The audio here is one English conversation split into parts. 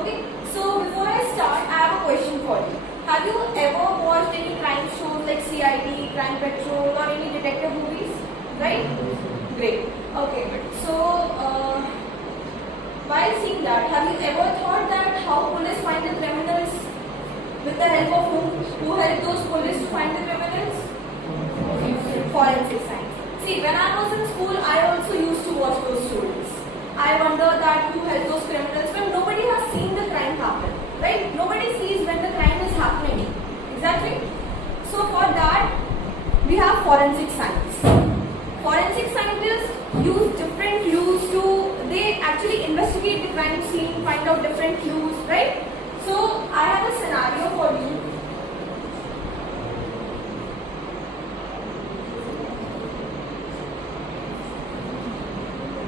Okay, so before I start, I have a question for you. Have you ever watched any crime shows like CID, Crime Patrol, or any detective movies? Right? Great. Okay, so while seeing that, have you ever thought that how police find the criminals? With the help of whom? Who helped those police to find the criminals? Forensic science. See, when I was in school, I also used to watch those stories. I wonder that who helped those criminals when nobody has seen the crime happen, right? Nobody sees when the crime is happening. Exactly. So for that, we have forensic science. Forensic scientists use different clues they actually investigate the crime scene, find out different clues, right? So I have a scenario for you.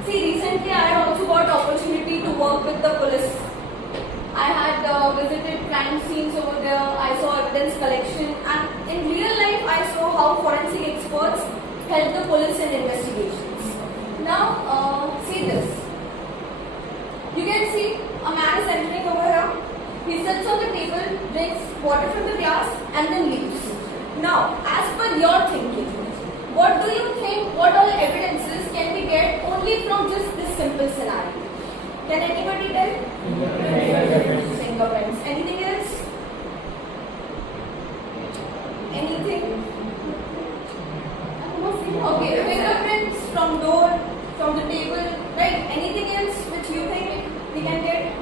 See, recently I had also got opportunity to work with the police. I had visited crime scenes over there, I saw evidence collection, and in real life I saw how forensic experts help the police in investigations. Now, see this. You can see a man is entering over here. He sits on the table, drinks water from the glass, and then leaves. Now, as per your thinking, what do you think, what all evidences can we get only from just this simple scenario? Can anybody tell? Fingerprints. Anything else? Anything? Okay, fingerprints from door, from the table, right? Anything else which you think we can get?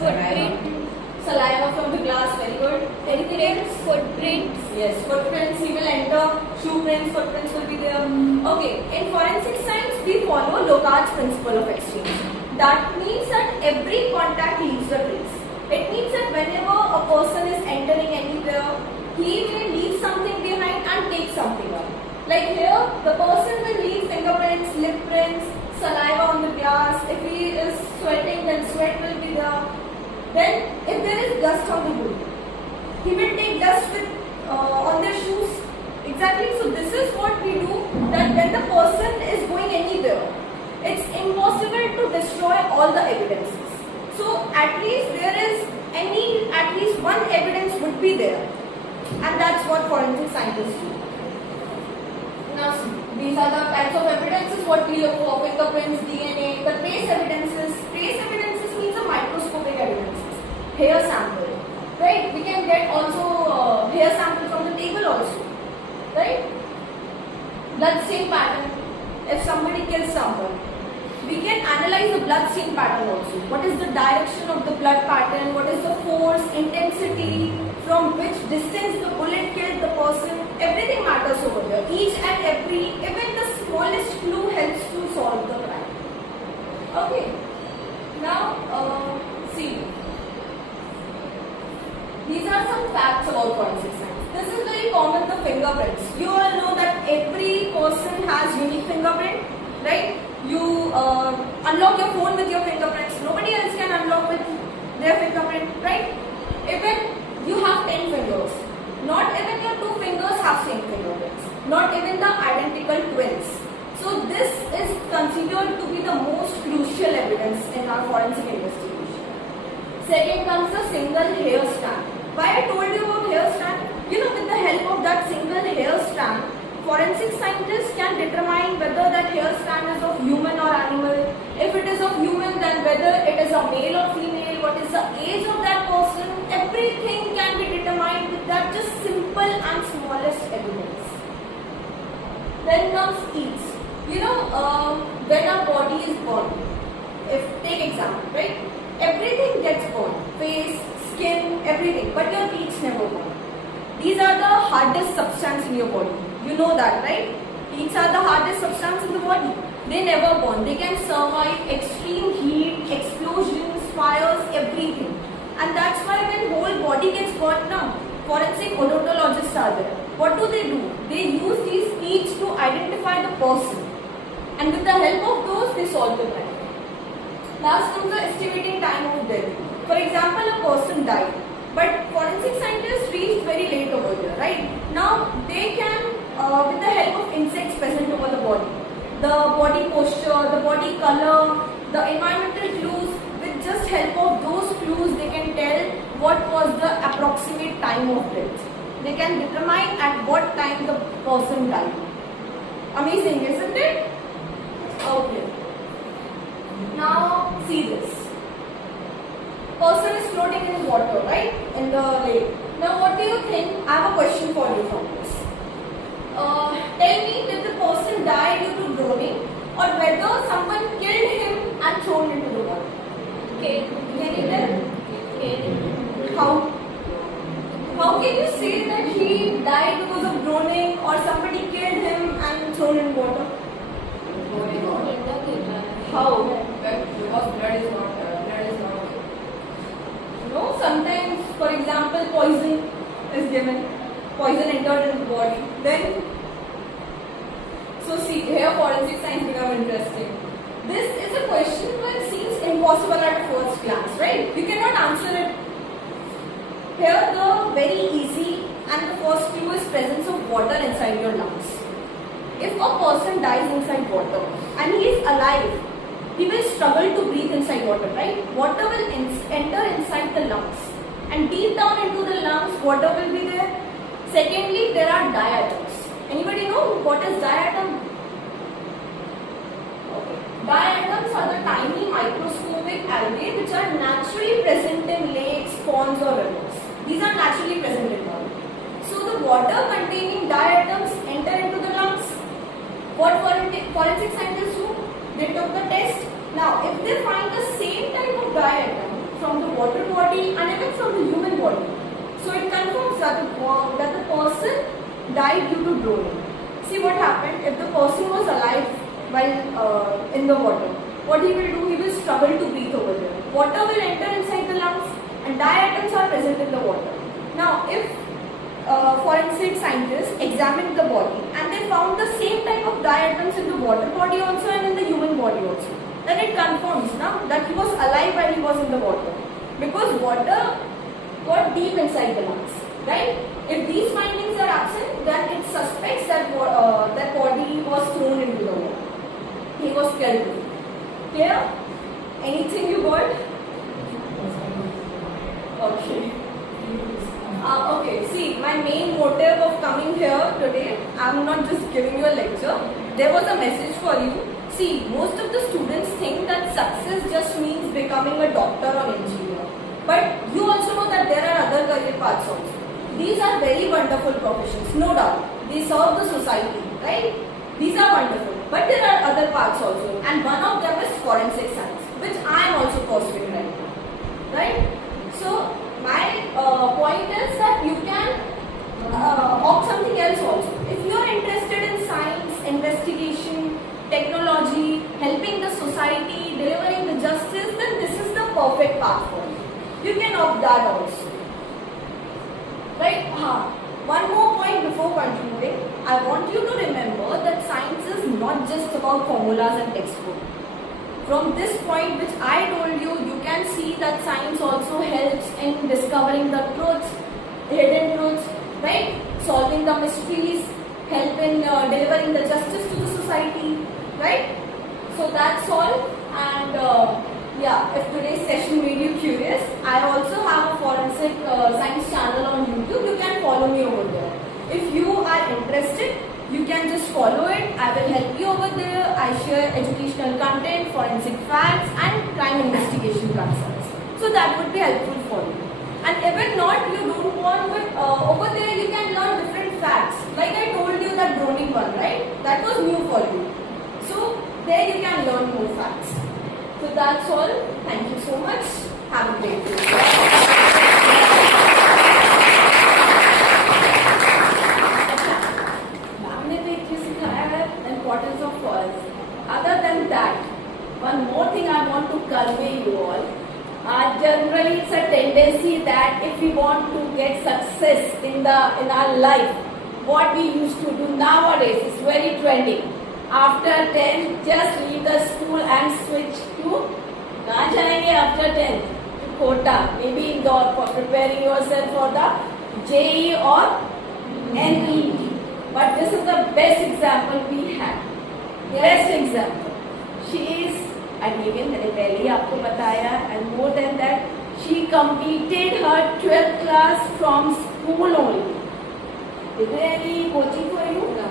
Footprint. Saliva from the glass, very good. Anything else? Footprints. Yes, footprints, he will enter. Shoe prints, footprints will be there. Okay, in forensic science, we follow Locard's principle of exchange. That means that every contact leaves a trace. It means that whenever a person is entering anywhere, he may leave something behind and take something up. Like here, the person will leave fingerprints, lip prints, saliva on the glass. If he is sweating, then sweat will be there. Then, if there is dust on the wood, he will take dust on their shoes. Exactly. So this is what we do. That when the person is going anywhere, it's impossible to destroy all the evidences. So at least there is at least one evidence would be there, and that's what forensic scientists do. Now, these are the types of evidences what we look for: fingerprints, DNA, the trace evidences. Trace evidences means a microscopic evidences. Hair sample, right? We can get also hair sample from the table also, right? Blood stain pattern. If somebody kills someone, we can analyze the blood stain pattern also. What is the direction of the blood pattern? What is the force, intensity, from which distance the bullet killed the person? Everything matters over there. Each and every, even the smallest clue helps to solve the crime. Okay. Now, see. These are some facts about forensic science. This is very common, the fingerprints. You all know that every person has unique fingerprint, right? You unlock your phone with your fingerprints. Nobody else can unlock with their fingerprint, right? Even you have 10 fingers. Not even your 2 fingers have same fingerprints. Not even the identical twins. So this is considered to be the most crucial evidence in our forensic investigation. Second comes the single hair strand. Why I told you about hair strand? You know, with the help of that single hair strand, forensic scientists can determine whether that hair strand is of human or animal. If it is of human, then whether it is a male or female, what is the age of that person, everything can be determined with that just simple and smallest evidence. Then comes teeth. You know, when a body is born, take example, right? Everything gets born, face, skin, everything, but your teeth never born. These are the hardest substance in your body. You know that, right? Teeth are the hardest substance in the body. They never burn. They can survive extreme heat, explosions, fires, everything. And that's why when whole body gets burnt now, forensic odontologists are there. What do? They use these teeth to identify the person. And with the help of those, they solve the crime. Last comes the estimating time of death. For example, a person died, but forensic scientists reached very late over there, right? Now, they can, with the help of insects present over the body posture, the body color, the environmental clues, with just help of those clues, use, they can tell what was the approximate time of death. They can determine at what time the person died. Amazing, isn't it? Okay. Now see this. Person is floating in water, right? In the lake. Now what do you think? I have a question for you from this. Tell me, did the person die due to drowning, or whether someone killed him and thrown into the water? Okay. Can you tell? How? How can you say that he died because of drowning, or somebody killed him and thrown in water? How? Because blood is not. No, sometimes, for example, poison is given. Poison entered in the body. Then, so see, here forensic science become interesting. This is a question that seems impossible at first glance, right? You cannot answer it. Here, the very easy and the first clue is presence of water inside your lungs. If a person dies inside water and he is alive, he will struggle to breathe inside water, right? Water will enter inside the lungs, and deep down into the lungs, water will be there. Secondly, there are diatoms. Anybody know what is diatom? Okay. Diatoms are the tiny microscopic algae which are naturally present in lakes, ponds or rivers. These are naturally present in water. So the water containing diatoms enter into the lungs. What forensic scientists do? They took the test. Now, if they find the same type of diatom from the water body and even from the human body, so it confirms that the person died due to drowning. See what happened? If the person was alive while in the water, what he will do? He will struggle to breathe over there. Water will enter inside the lungs, and diatoms are present in the water. Now, if forensic scientists examined the body and they found the same type of diatoms in the water body also and in the human body also, then it confirms now that he was alive while he was in the water, because water got deep inside the lungs, right? If these findings are absent, then it suspects that that body was thrown into the water. He was killed. Clear? Anything you got? Okay. Okay, see, my main motive of coming here today, I'm not just giving you a lecture. There was a message for you. See, most of the students think that success just means becoming a doctor or engineer. But you also know that there are other career paths also. These are very wonderful professions, no doubt. They serve the society, right? These are wonderful. But there are other paths also. And one of them is forensic science, which I am also pursuing right now. Right? So, my point is that you can opt something else also. If you are interested in science, investigation, technology, helping the society, delivering the justice, then this is the perfect path for you. You can opt that also. Right? One more point before concluding. I want you to remember that science is not just about formulas and textbook. From this point which I told you, you can see that science also helps in discovering the truths, hidden truths, right? Solving the mysteries, help in delivering the justice to the society, right? So that's all. And yeah, if today's session made you curious, I also have a forensic science channel on YouTube. You can follow me over there. If you are interested, you can just follow it. I will help you over there. I share educational content, forensic facts and crime investigation concepts. So that would be helpful for you. And even not, you don't want, but over there you can learn different facts. Like I told you that drowning one, right? That was new for you. So there you can learn more facts. So that's all. Thank you so much. Have a great day. Importance of forensic. Other than that, one more thing I want to convey you all. Generally, it's a tendency that if we want to get success in our life, what we used to do nowadays is very trendy. After 10, just leave the school and switch to कहाँ जाएंगे after 10? To Kota, maybe Indore, for preparing yourself for the JEE or NEET. But this is the best example we have. Best example. She is, and again मैंने पहले ही आपको बताया, and more than that, she completed her 12th class from school only. Is there any coaching for you? No.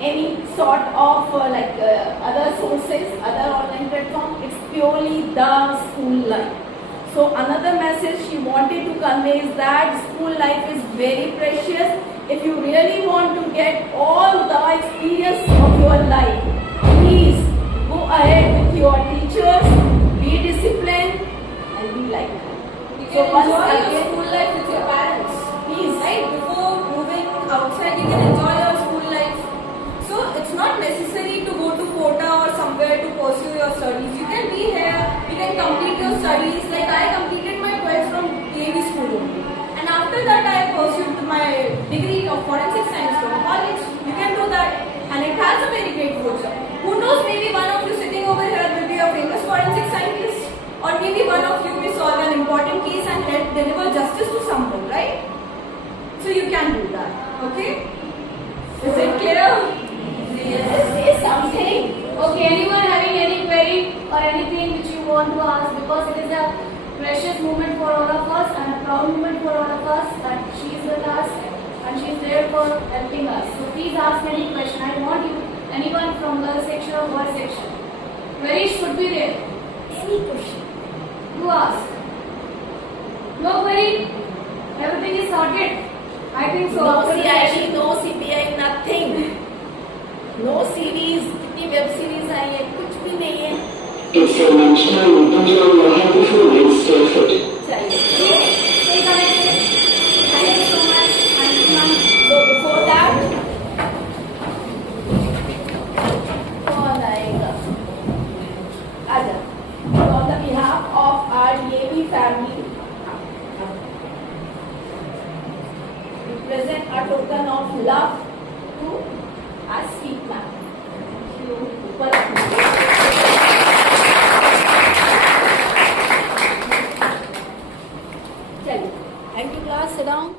Any sort of other sources, other online platform? It's purely the school life. So another message she wanted to convey is that school life is very precious. If you really want to get all the experience of your life, please go ahead with your teachers, be disciplined and be like that. You So can once enjoy your again, school life with your parents. please. Right? Before moving outside, you can enjoy your school life. So it's not necessary to go to Kota or somewhere to pursue your studies. You can be here, you can complete your studies. Like I completed my 12th from DAV school only. And after that I pursued my degree of forensic science from college. You can do that. And it has a very great future. Who knows, maybe one of you sitting over here will be a famous forensic scientist. Or maybe one of you will solve an important case and help deliver justice to someone, right? So you can do that. Okay? Is it clear? Yes, say something. Okay, anyone having any query or anything which you want to ask, because it is a precious moment for all of us and a proud moment for all of us that she is with us and she is there for helping us. So please ask any question. I want you, anyone from girl section or boy section. Query should be there. Any question? You ask. No query? Everything is sorted. I think so. No After the CID, session- no CBI, nothing. No series, कितनी web series आई है, कुछ भी नहीं है. It's your lunchtime. Enjoy your healthy food and stay fit. चाहिए. Stay connected. Thank you so much. Thank you, ma'am. So before that, कौन आएगा? आजा. So on the behalf of our DAV family, we present a token of love to our sweet ma'am. Thank you. ऊपर चलिए. Thank you class. Sit down.